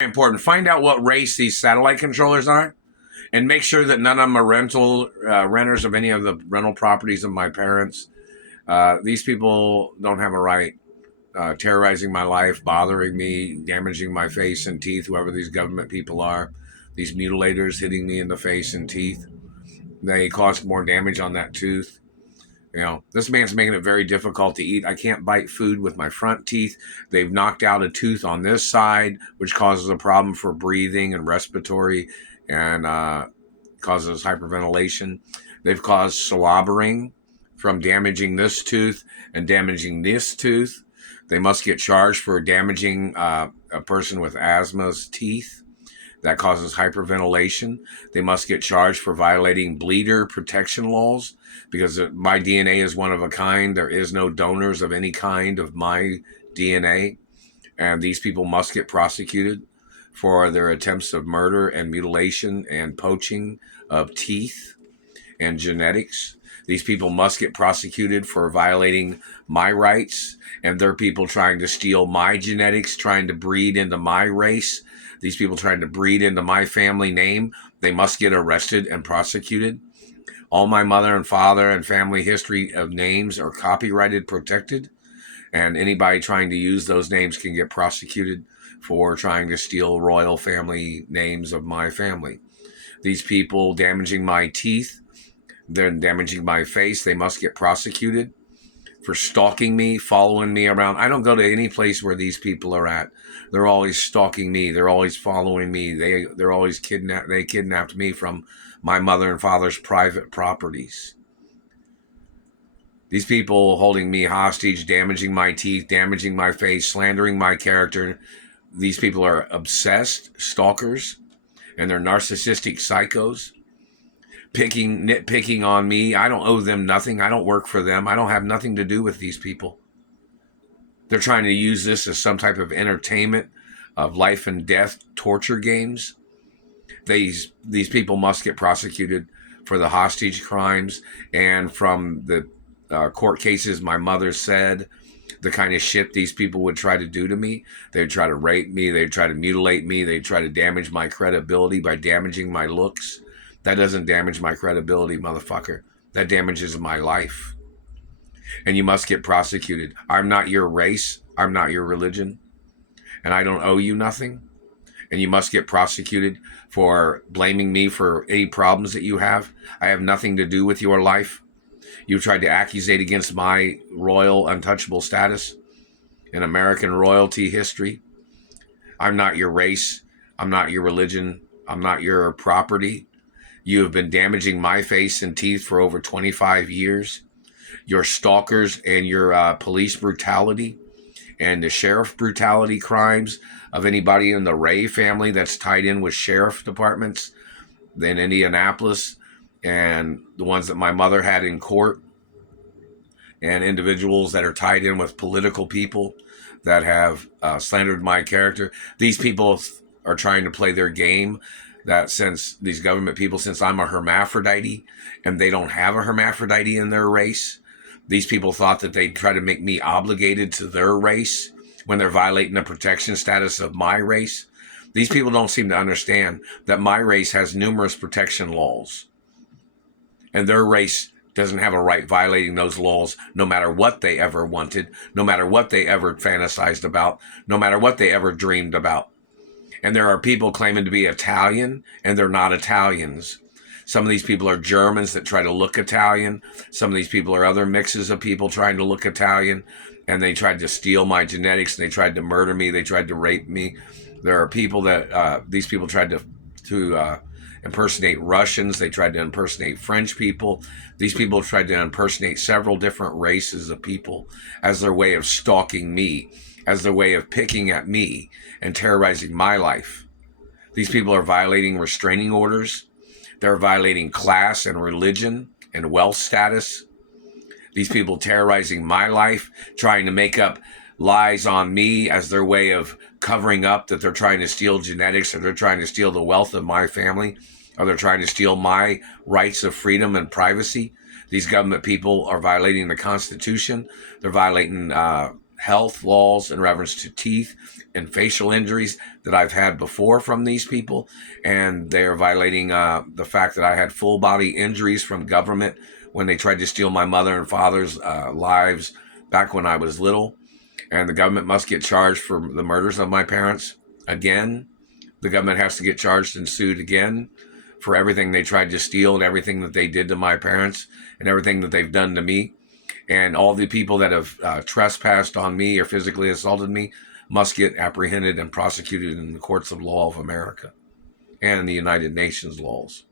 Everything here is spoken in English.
Important. Find out what race these satellite controllers are, and make sure that none of them are renters of any of the rental properties of my parents. These people don't have a right terrorizing my life, bothering me, damaging my face and teeth. Whoever these government people are, these mutilators hitting me in the face and teeth. They cause more damage on that tooth. You know, this man's making it very difficult to eat. I can't bite food with my front teeth. They've knocked out a tooth on this side, which causes a problem for breathing and respiratory, and causes hyperventilation. They've caused slobbering from damaging this tooth and damaging this tooth. They must get charged for damaging a person with asthma's teeth. That causes hyperventilation. They must get charged for violating bleeder protection laws because my DNA is one of a kind. There is no donors of any kind of my DNA. And these people must get prosecuted for their attempts of murder and mutilation and poaching of teeth and genetics. These people must get prosecuted for violating my rights, and there are people trying to steal my genetics, trying to breed into my race. These people trying to breed into my family name. They must get arrested and prosecuted. All my mother and father and family history of names are copyrighted, protected, and anybody trying to use those names can get prosecuted for trying to steal royal family names of my family. These people damaging my teeth, they're damaging my face. They must get prosecuted for stalking me, following me around. I don't go to any place where these people are at. They're always stalking me. They're always following me. They're always kidnapped. They kidnapped me from my mother and father's private properties. These people holding me hostage, damaging my teeth, damaging my face, slandering my character. These people are obsessed stalkers, and they're narcissistic psychos. Nitpicking on me. I don't owe them nothing. I don't work for them. I don't have nothing to do with these people. They're trying to use this as some type of entertainment of life and death torture games. These people must get prosecuted for the hostage crimes and from the court cases my mother said, the kind of shit these people would try to do to me. They'd try to rape me. They'd try to mutilate me. They'd try to damage my credibility by damaging my looks. That doesn't damage my credibility, motherfucker. That damages my life. And you must get prosecuted. I'm not your race. I'm not your religion. And I don't owe you nothing. And you must get prosecuted for blaming me for any problems that you have. I have nothing to do with your life. You tried to accusate against my royal untouchable status in American royalty history. I'm not your race. I'm not your religion. I'm not your property. You have been damaging my face and teeth for over 25 years. Your stalkers and your police brutality and the sheriff brutality crimes of anybody in the Ray family that's tied in with sheriff departments in Indianapolis, and the ones that my mother had in court, and individuals that are tied in with political people that have slandered my character. These people are trying to play their game. That since these government people, since I'm a hermaphrodite and they don't have a hermaphrodite in their race, these people thought that they'd try to make me obligated to their race when they're violating the protection status of my race. These people don't seem to understand that my race has numerous protection laws, and their race doesn't have a right violating those laws, no matter what they ever wanted, no matter what they ever fantasized about, no matter what they ever dreamed about. And there are people claiming to be Italian, and they're not Italians. Some of these people are Germans that try to look Italian. Some of these people are other mixes of people trying to look Italian, and they tried to steal my genetics, and they tried to murder me, they tried to rape me. There are people that, these people tried to impersonate Russians, they tried to impersonate French people. These people tried to impersonate several different races of people as their way of stalking me, as their way of picking at me and terrorizing my life. These people are violating restraining orders. They're violating class and religion and wealth status. These people terrorizing my life, trying to make up lies on me as their way of covering up that they're trying to steal genetics, or they're trying to steal the wealth of my family, or they're trying to steal my rights of freedom and privacy. These government people are violating the Constitution. They're violating health laws in reference to teeth and facial injuries that I've had before from these people. And they are violating the fact that I had full body injuries from government when they tried to steal my mother and father's lives back when I was little. And the government must get charged for the murders of my parents again. The government has to get charged and sued again for everything they tried to steal and everything that they did to my parents and everything that they've done to me. And all the people that have trespassed on me or physically assaulted me must get apprehended and prosecuted in the courts of law of America and the United Nations laws.